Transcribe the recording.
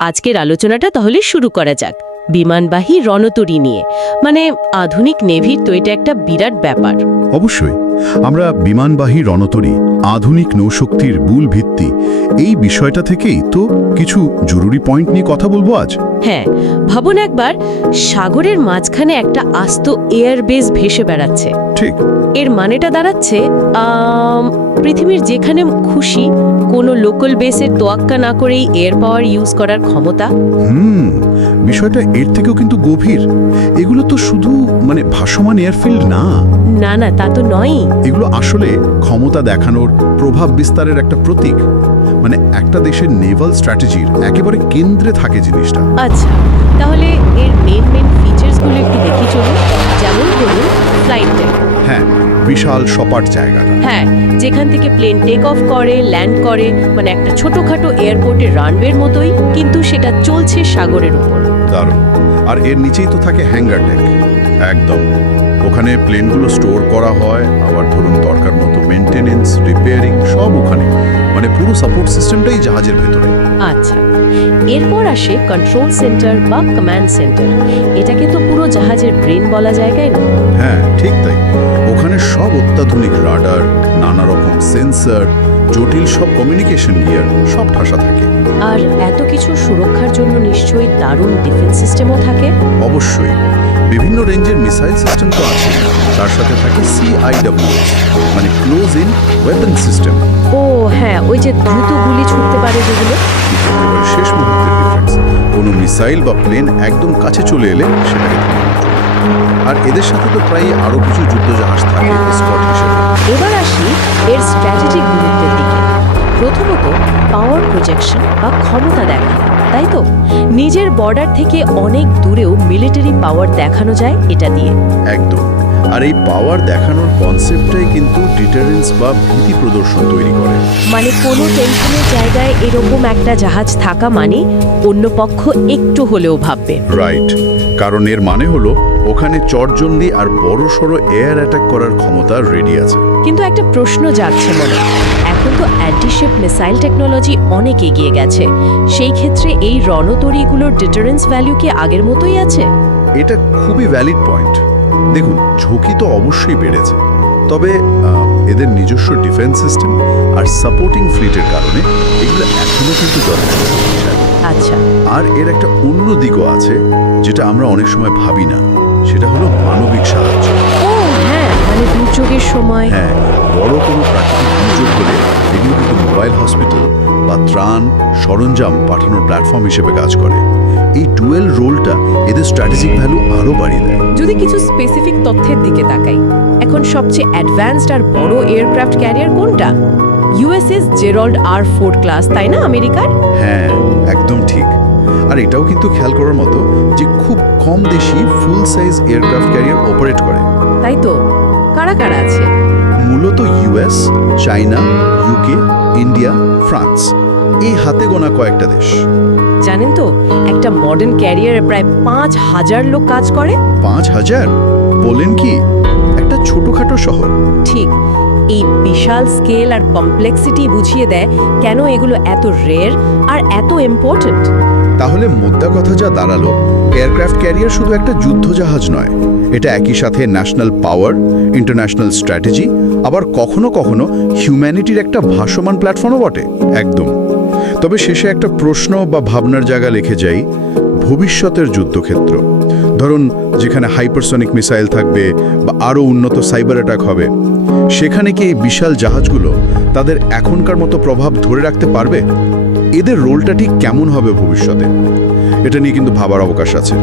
আজকের আলোচনাটা তাহলে শুরু করা যাক বিমানবাহী রণতরী নিয়ে। মানে আধুনিক নেভির তো এটা একটা বিরাট ব্যাপার। অবশ্যই আমরা বিমানবাহী রণতরী, আধুনিক নৌশক্তির মূল ভিত্তি, এই বিষয়টা থেকেই তো কিছু জরুরি পয়েন্ট নিয়ে কথা বলবো আজ। হ্যাঁ, ভাবুন একবার, সাগরের মাঝখানে একটা আস্ত এয়ারবেস ভেসে বেড়াচ্ছে। ঠিক। এর মানেটা দাঁড়াচ্ছে পৃথিবীর যেখানে খুশি কোনো লোকাল বেসের তোয়াক্কা না করেই এয়ার পাওয়ার ইউজ করার ক্ষমতা। বিষয়টা এর থেকেও কিন্তু গভীর। এগুলো তো শুধু ভাসমান এয়ারফিল্ড না। না না, তা তো নয়ই। এগুলো আসলে ক্ষমতা দেখানোর, প্রভাব বিস্তারের একটা প্রতীক। একটা দেশের নেভাল স্ট্র্যাটেজির একেবারে কেন্দ্রে থাকে জিনিসটা। আচ্ছা, তাহলে এর মেন ফিচার্সগুলো একটু দেখি চলুন। যেমন ধরুন ফ্লাইট ডেক। হ্যাঁ, বিশাল সপাট জায়গাটা। হ্যাঁ, যেখান থেকে প্লেন টেক অফ করে, ল্যান্ড করে, একটা ছোটখাটো এয়ারপোর্টের রানওয়ের মতোই, কিন্তু সেটা চলছে সাগরের উপর। দারুণ। আর এর নিচেই তো থাকে হ্যাঙ্গার ডেক। একদম, ওখানে প্লেনগুলো স্টোর করা হয়, আবার ধরুন দরকার মতো মেনটেনেন্স, রিপেয়ারিং সব ওখানে। পুরো সাপোর্ট সিস্টেমটাই জাহাজের ভেতরে। আচ্ছা, এরপর আসে কন্ট্রোল সেন্টার বা কমান্ড সেন্টার। এটাকে তো পুরো জাহাজের ব্রেন বলা যায়, তাই না? হ্যাঁ, ঠিক তাই। ওখানে সব অত্যাধুনিক রাডার, নানা রকম সেন্সর, জটিল সব কমিউনিকেশন গিয়ার সব ঠাসা থাকে। আর এত কিছু সুরক্ষার জন্য নিশ্চয়ই দারুণ ডিফেন্স সিস্টেমও থাকে। অবশ্যই, বিভিন্ন রেঞ্জের মিসাইল সিস্টেম তো আছে। তার সাথে থাকে CIWS, close in weapon system. ও হ্যাঁ, ওই যে দ্রুত গুলি ছুটতে পারে যেগুলো। একেবারে শেষ মুহূর্তের ডিফেন্স। কোনো মিসাইল বা প্লেন একদম কাছে চলে এলে সেটাকে থামানো যায়। আর এদের সাথে তো প্রায় আরও কিছু যুদ্ধজাহাজ থাকে স্কট হিসেবে। এবার আসি এর স্ট্র্যাটেজিক গুরুত্বের দিকে। প্রথমত পাওয়ার প্রজেকশন বা ক্ষমতা দেখানো, তাই তো? নিজের বর্ডার থেকে অনেক দূরেও মিলিটারি পাওয়ার দেখানো যায় এটা দিয়ে। একদম। আর এই পাওয়ার দেখানোর কনসেপ্টটাই কিন্তু ডিটারেন্স বা ভীতি প্রদর্শন তৈরি করে। কোনো টেনশনের জায়গায় এরকম একটা জাহাজ থাকা মানে অন্য পক্ষ একটু হলেও ভাববে। রাইট, কারণ এর মানে হলো ওখানে চটজলদি আর বড়সড় এয়ার অ্যাটাক করার ক্ষমতা রেডি আছে। কিন্তু একটা প্রশ্ন জাগছে মনে, এখন তো অ্যান্টিশিপ মিসাইল টেকনোলজি অনেক এগিয়ে গেছে। সেই ক্ষেত্রে এই রণতরীগুলোর ডিটারেন্স ভ্যালু কি আগের মতোই আছে? এটা খুবই ভ্যালিড পয়েন্ট। দেখুন, ঝুঁকি তো অবশ্যই বেড়েছে, তবে এদের নিজস্ব ডিফেন্স সিস্টেম আর সাপোর্টিং ফ্লিটের কারণে এগুলো এখনো কিন্তু যথেষ্ট শক্তিশালী। আচ্ছা। আর এর একটা অন্য দিকও আছে যেটা আমরা অনেক সময় ভাবি না, সেটা হলো মানবিক সাহায্য। ও হ্যাঁ, দুর্যোগের সময়। হ্যাঁ, বড় কোনো প্রাকৃতিক দুর্যোগ হলে এগুলো কিন্তু মোবাইল হসপিটাল বা ত্রাণ সরঞ্জাম পাঠানোর প্ল্যাটফর্ম হিসেবে কাজ করে। এই ডুয়েল রোলটা এদের স্ট্র্যাটেজিক ভ্যালু আরও বাড়িয়ে দেয়। যদি কিছু স্পেসিফিক তথ্যের দিকে তাকাই, এখন সবচেয়ে অ্যাডভান্সড আর বড় এয়ারক্রাফট ক্যারিয়ার কোনটা? USS Gerald R. Ford class, তাই না, আমেরিকার? হ্যাঁ, একদম ঠিক। আর এটাও কিন্তু খেয়াল করার মতো যে খুব কম দেশই ফুল সাইজ এয়ারক্রাফট ক্যারিয়ার অপারেট করে। তাই তো। কারা কারা আছে? মূলত US, China, UK, India, France, এই হাতে গোনা কয়েকটা দেশ। জানেন তো, একটা মডার্ন ক্যারিয়ারে প্রায় 5,000 লোক কাজ করে। 5,000? বলেন কি? একটা ছোটখাটো শহর। ঠিক। এই বিশাল স্কেল আর কমপ্লেক্সিটি বুঝিয়ে দেয় কেন এগুলো এত রেয়ার আর এত ইম্পর্ট্যান্ট। তাহলে মোদ্দা কথা যা দাঁড়ালো, এয়ারক্রাফট ক্যারিয়ার শুধু একটা যুদ্ধজাহাজ নয়, এটা একই সাথে ন্যাশনাল পাওয়ার, ইন্টারন্যাশনাল স্ট্র্যাটেজি, আবার কখনো কখনো হিউম্যানিটির একটা ভাসমান প্ল্যাটফর্মও বটে। একদম। তবে শেষে একটা প্রশ্ন বা ভাবনার জায়গা লিখে যাই, ভবিষ্যতের যুদ্ধক্ষেত্র। ধরুন, যেখানে হাইপারসনিক মিসাইল থাকবে বা আরও উন্নত সাইবার অ্যাটাক হবে, সেখানে কি এই বিশাল জাহাজগুলো তাদের এখনকার মতো প্রভাব ধরে রাখতে পারবে? এদের রোলটা ঠিক কেমন হবে ভবিষ্যতে? এটা নিয়ে কিন্তু ভাবার অবকাশ আছে।